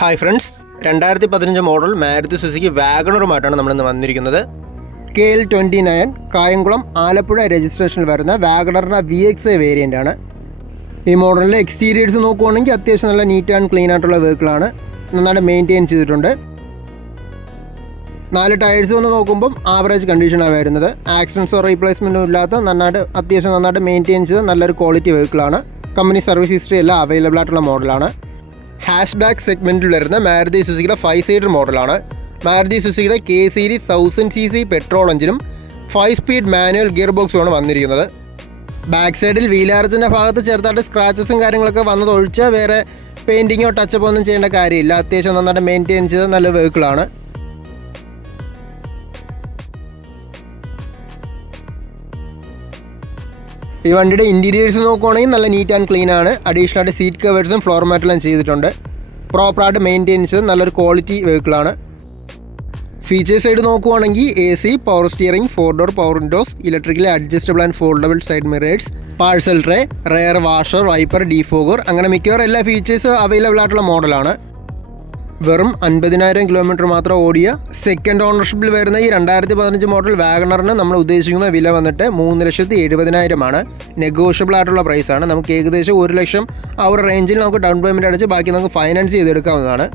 Hi friends, 2015 model Maruti Suzuki വാഗണറുമായിട്ടാണ് നമ്മളിന്ന് വന്നിരിക്കുന്നത്. KL29 കായംകുളം ആലപ്പുഴ രജിസ്ട്രേഷനിൽ വരുന്ന വാഗണറിൻ്റെ VXI വേരിയൻ്റ് ആണ്. ഈ മോഡലിലെ എക്സ്റ്റീരിയേഴ്സ് നോക്കുവാണെങ്കിൽ അത്യാവശ്യം നല്ല നീറ്റ് ആൻഡ് ക്ലീൻ ആയിട്ടുള്ള വെഹിക്കിളാണ്. നന്നായിട്ട് മെയിൻറ്റെയിൻ ചെയ്തിട്ടുണ്ട്. 4 ടയേഴ്സ് വന്ന് നോക്കുമ്പം ആവറേജ് കണ്ടീഷനാണ് വരുന്നത്. ആക്സിഡൻസോ റീപ്ലേസ്മെൻറ്റും ഇല്ലാത്ത അത്യാവശ്യം നന്നായിട്ട് മെയിൻറ്റെയിൻ ചെയ്ത നല്ലൊരു ക്വാളിറ്റി വെഹിക്കിളാണ്. കമ്പനി സർവീസ് ഹിസ്റ്ററി എല്ലാം അവൈലബിൾ ആയിട്ടുള്ള മോഡലാണ്. ഹാഷ് ബാക്ക് സെഗ്മെൻറ്റിൽ വരുന്ന മാരുതി സുസുക്കിയുടെ 5 സീറ്റർ മോഡലാണ്. മാരുതി സുസുക്കിയുടെ K സീരീസ് 1000cc പെട്രോൾ എഞ്ചിനും 5 സ്പീഡ് മാനുവൽ ഗിയർ ബോക്സുമാണ് വന്നിരിക്കുന്നത്. ബാക്ക് സൈഡിൽ വീലാർജിൻ്റെ ഭാഗത്ത് ചെറുതായിട്ട് സ്ക്രാച്ചസും കാര്യങ്ങളൊക്കെ വന്നതൊഴിച്ചാൽ വേറെ പെയിൻറ്റിങ്ങോ ടച്ചപ്പോ ഒന്നും ചെയ്യേണ്ട കാര്യമില്ല. അത്യാവശ്യം നന്നായിട്ട് മെയിൻറ്റെയിൻ ചെയ്ത നല്ല വെഹിക്കിളാണ്. ഈ വണ്ടിയുടെ ഇൻറ്റീരിയേഴ്സ് നോക്കുവാണെങ്കിൽ നല്ല നീറ്റ് ആൻഡ് ക്ലീൻ ആണ്. അഡീഷണൽ ആയിട്ട് സീറ്റ് കവേഴ്സും ഫ്ലോർ മാറ്റെല്ലാം ചെയ്തിട്ടുണ്ട്. പ്രോപ്പറായിട്ട് മെയിൻറ്റെയിൻ ചെയ്ത് നല്ലൊരു ക്വാളിറ്റി വെഹിക്കിളാണ്. ഫീച്ചേഴ്സ് സൈഡ് നോക്കുവാണെങ്കിൽ AC, power steering, 4 door power windows, electrically adjustable and foldable side mirrors, parcel tray, rear washer, wiper, defogger, അങ്ങനെ മിക്കവാറും എല്ലാ ഫീച്ചേഴ്സും അവൈലബിൾ ആയിട്ടുള്ള മോഡലാണ്. വെറും 50,000 കിലോമീറ്റർ മാത്രം ഓടിയ സെക്കൻഡ് ഓണർഷിപ്പിൽ വരുന്ന ഈ 2015 മോഡൽ വാഗണറിന് നമ്മൾ ഉദ്ദേശിക്കുന്ന വില വന്നിട്ട് 3,70,000 ആണ്. നെഗോഷ്യബിൾ ആയിട്ടുള്ള പ്രൈസാണ്. നമുക്ക് ഏകദേശം 1 ലക്ഷം ആ ഒരു റേഞ്ചിൽ നമുക്ക് ഡൗൺ പേയ്മെൻറ്റ് അടച്ച് ബാക്കി നമുക്ക് ഫൈനാൻസ് ചെയ്തെടുക്കാവുന്നതാണ്.